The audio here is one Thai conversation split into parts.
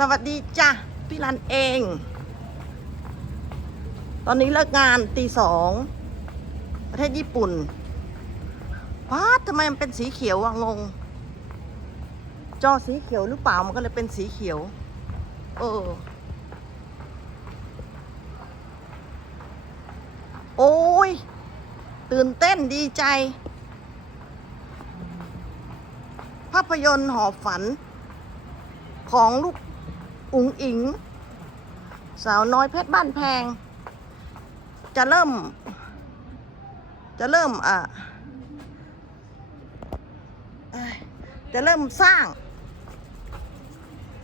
สวัสดีจ้ะพี่รันเอง ตอนนี้เลิกงานตีสองประเทศญี่ปุ่นว้าทำไมมันเป็นสีเขียวอะงง จอสีเขียวหรือเปล่ามันก็เลยเป็นสีเขียว เออ โอ้ย ตื่นเต้นดีใจ ภาพยนตร์หอบฝันของลูก อุ๋งอิง สาวน้อยเพชรบ้านแพง จะเริ่ม จะเริ่มอะจะเริ่มสร้าง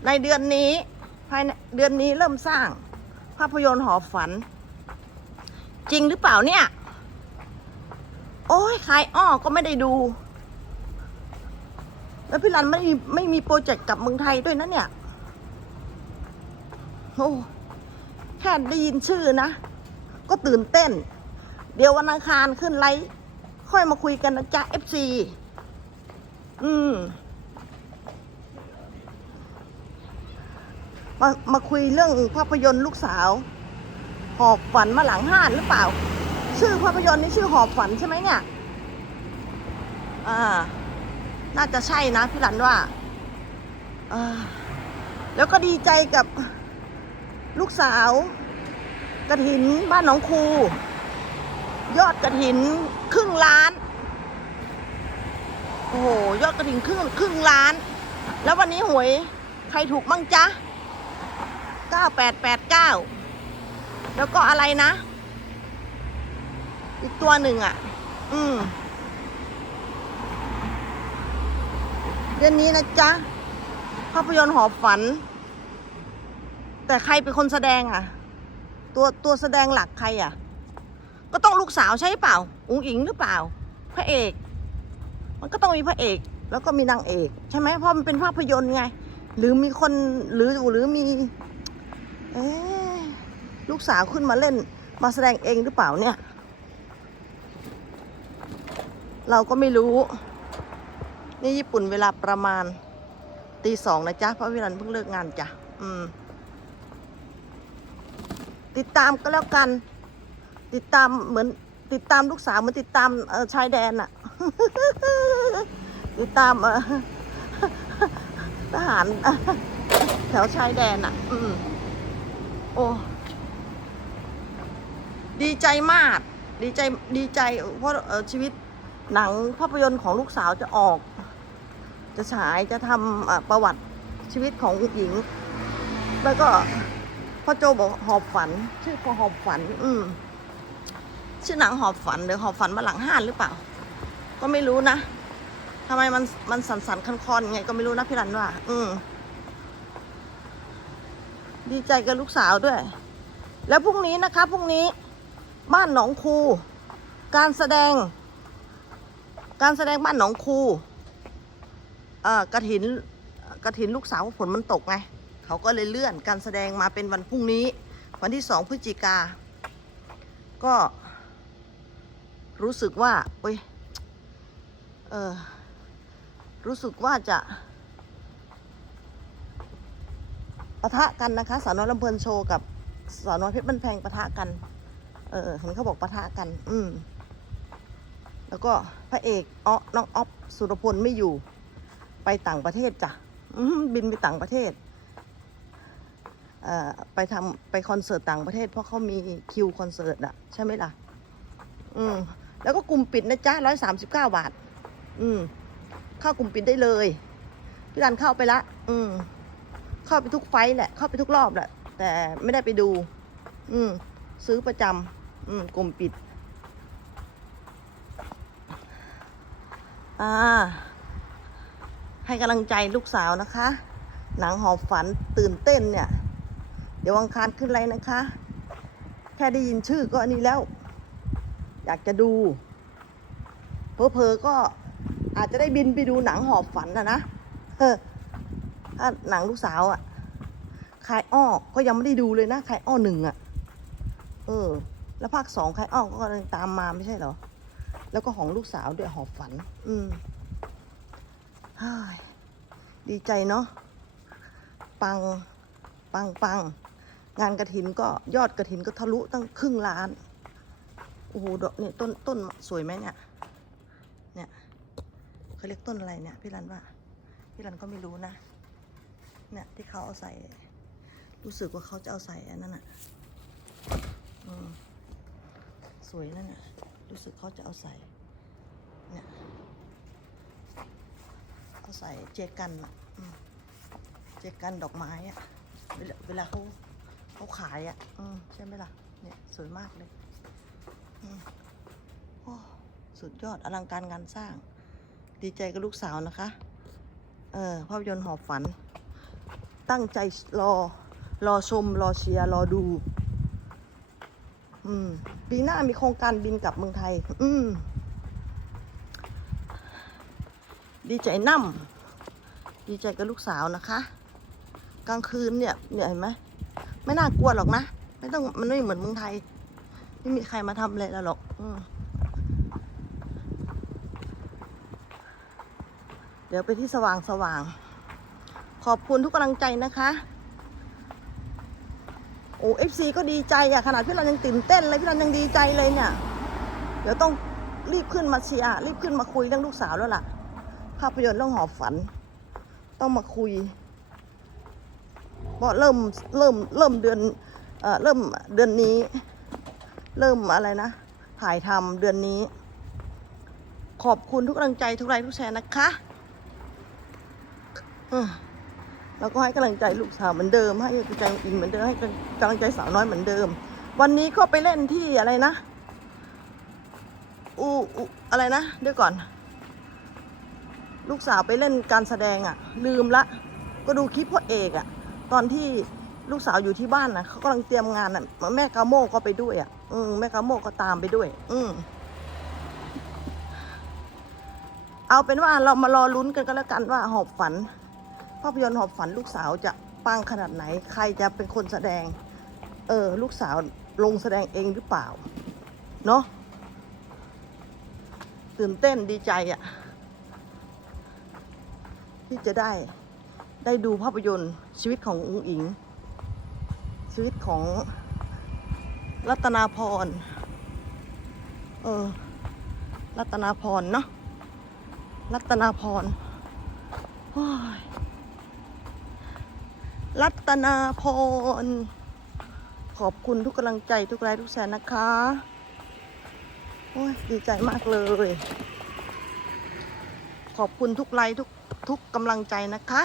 ในเดือนนี้ภายในเดือนนี้เริ่มสร้าง ภาพยนตร์หอฝัน จริงหรือเปล่าเนี่ย โอ้ยขายอ้อก็ไม่ได้ดู แล้วพี่รันไม่มีไม่มีโปรเจกต์กับเมืองไทยด้วยนะเนี่ย โอ้แค่ได้ยินชื่อนะ ก็ตื่นเต้น เดี๋ยววันอังคารขึ้นไลฟ์ค่อยมาคุยกันนะจ๊ะ FC อืมมามาคุยเรื่องภาพยนตร์ลูกสาวหอบฝันมาหลังห้านหรือเปล่า ชื่อภาพยนตร์นี่ชื่อหอบฝันใช่ไหมเนี่ย อ่า น่าจะใช่นะพี่รันว่า อ่า แล้วก็ดีใจกับ ลูกสาว กระถินบ้านหนองคู ยอดกระถินครึ่งล้าน โอ้โห ยอดกระถินครึ่งครึ่งล้าน แล้ววันนี้หวยใครถูกมั่งจ๊ะ 9889 แล้วก็อะไรนะ อีกตัวหนึ่งอะ อืมเดือนนี้นะจ๊ะ ภาพยนตร์หอบฝัน แต่ใครเป็นคนแสดงอะ ตัวตัวแสดงหลักใครอะ ก็ต้องลูกสาวใช่เปล่า อุ๋งอิงหรือเปล่า พระเอก มันก็ต้องมีพระเอก แล้วก็มีนางเอก ใช่ไหมเพราะมันเป็นภาพยนตร์ไง หรือมีคนหรือหรือมีเอลูกสาวขึ้นมาเล่นมาแสดงเองหรือเปล่าเนี่ย เราก็ไม่รู้ นี่ญี่ปุ่นเวลาประมาณตีสองนะจ๊ะเพราะวิรันเพิ่งเลิกงานจ้ะ อืม ติดตามก็แล้วกัน ติดตามเหมือนติดตามลูกสาวเหมือนติดตามชายแดนอะติดตามทหารแถวชายแดนอะอืมโอ้ดีใจมาก ดีใจดีใจเพราะชีวิตหนังภาพยนตร์ของลูกสาวจะออก จะฉายจะทำประวัติชีวิตของอุ๋งอิง แล้วก็ พ่อโจบอกหอบฝัน ชื่อพอหอบฝัน อืมชื่อหนังหอบฝันหรือหอบฝันมาหลังห้านหรือเปล่า ก็ไม่รู้นะทำไมมันมันสันสันคันคอนไงก็ไม่รู้นะพี่รันว่า อืมดีใจกับลูกสาวด้วย แล้วพรุ่งนี้นะคะพรุ่งนี้ บ้านหนองคู การแสดง การแสดงบ้านหนองคู เอ่อกระถินกระถินลูกสาวฝนมันตกไง เขาก็เลยเลื่อนการแสดงมาเป็นวันพรุ่งนี้ วันที่สองพฤศจิกา ก็รู้สึกว่าโอ้ยเออรู้สึกว่าจะปะทะกันนะคะสาวน้อยลำเพลินโชว์กับสาวน้อยเพชรบ้านแพงปะทะกัน เออเห็นเขาบอกปะทะกัน อืมแล้วก็พระเอกอ๋อน้องอ๊อฟสุรพลไม่อยู่ ไปต่างประเทศจ้ะบินไปต่างประเทศ ไปทำไปคอนเสิร์ตต่างประเทศ เพราะเขามีคิวคอนเสิร์ตอะใช่ไหมล่ะ อืม แล้วก็กลุ่มปิดนะจ๊ะร้อยสามสิบเก้าบาท อืม เข้ากลุ่มปิดได้เลย พี่รันเข้าไปละ อืม เข้าไปทุกไฟท์แหละ เข้าไปทุกรอบแหละ แต่ไม่ได้ไปดู อืม ซื้อประจำอืม กลุ่มปิด อ่า ให้กำลังใจลูกสาวนะคะ หนังหอบฝันตื่นเต้นเนี่ย เดี๋ยววังคารขึ้นไรนะคะ แค่ได้ยินชื่อก็อันนี้แล้ว อยากจะดู เพอๆก็อาจจะได้บินไปดูหนังหอบฝันนะนะเออถ้าหนังลูกสาวอะ่ะคายอ้อก็ยังไม่ได้ดูเลยนะคายอ้อหนึ่งอะเออ แล้วภาคสองคายอ้อก็กำลังตามมาไม่ใช่เหรอ แล้วก็ของลูกสาวด้วยหอบฝัน อืมดีใจเนาะปัง ปัง ปัง งานกระถินก็ยอดกระถินก็ทะลุตั้งครึ่งล้าน โอ้โหดอกเนี่ยต้นต้นสวยไหมเนี่ย เนี่ยเขาเรียกต้นอะไรเนี่ย พี่รันว่า พี่รันก็ไม่รู้นะ เนี่ยที่เขาเอาใส่ รู้สึกว่าเขาจะเอาใส่อันนั้นอะสวยนั่นน่ะ รู้สึกเขาจะเอาใส่ เนี่ย เอาใส่เจกันอะเจกันดอกไม้อะ เวลาเขา เขาขายอะ อืมใช่ไหมล่ะ เนี่ยสวยมากเลยโอ้สุดยอดอลังการงานสร้าง ดีใจกับลูกสาวนะคะ เออภาพยนตร์หอบฝัน ตั้งใจรอ รอชม รอเชียร์ รอดู อืมปีหน้ามีโครงการบินกลับเมืองไทย อืมดีใจน่ำดีใจกับลูกสาวนะคะ กลางคืนเนี่ยเนี่ยเห็นไหม ไม่น่ากลัวหรอกนะ ไม่ต้องมันไม่เหมือนเมืองไทย ไม่มีใครมาทำอะไรเราหรอกอเดี๋ยวไปที่สว่างสว่าง ขอบคุณทุกกำลังใจนะคะโอ้เอฟซีก็ดีใจอะขนาดพี่รันยังตื่นเต้นเลยพี่รันยังดีใจเลยเนี่ย เดี๋ยวต้องรีบขึ้นมาเชียร์รีบขึ้นมาคุยเรื่องลูกสาวแล้วล่ะ ภาพยนตร์เรื่องหอบฝัน ต้องมาคุย เพราะเริ่มเริ่มเริ่มเดือนเอ่อเริ่มเดือนนี้ เริ่มอะไรนะ ถ่ายทำเดือนนี้ ขอบคุณทุกกำลังใจทุกไลค์ทุกแชร์นะคะแล้วก็ให้กำลังใจลูกสาวเหมือนเดิม ให้กำลังใจอิงเหมือนเดิมให้กำลังใจสาวน้อยเหมือนเดิม วันนี้ก็ไปเล่นที่อะไรนะอูอูอะไรนะเดี๋ยวก่อน ลูกสาวไปเล่นการแสดงอะ่ะ ลืมละ ก็ดูคลิปพ่อเอกอะ่ะ ตอนที่ลูกสาวอยู่ที่บ้านนะเขากำลังเตรียมงานอะ่ะแม่กาโมก็ไปด้วยอะ อืมแม่กาโมก็ตามไปด้วย อืมเอาเป็นว่าเรามารอลุ้นกันก็แล้วกันว่าหอบฝัน ภาพยนตร์หอบฝันลูกสาวจะปังขนาดไหน ใครจะเป็นคนแสดง เออ ลูกสาวลงแสดงเองหรือเปล่า เนาะตื่นเต้นดีใจอะ ที่จะได้ ได้ดูภาพยนตร์ชีวิตของอุ้งอิง ชีวิตของรัตนาพร เออ รัตนาพรเนาะ รัตนาพรโอ้ยรัตนาพร ขอบคุณทุกกำลังใจทุกไลค์ทุกแชร์นะคะ โอ้ย ดีใจมากเลย ขอบคุณทุกไลค์ทุกทุกกำลังใจนะคะ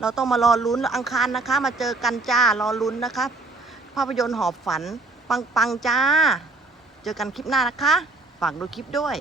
เราต้องมารอลุ้นอังคารนะคะ มาเจอกันจ้ารอลุ้นนะคะภาพยนตร์หอบฝัน ปังปังๆจ้า เจอกันคลิปหน้านะคะ ฝากดูคลิปด้วย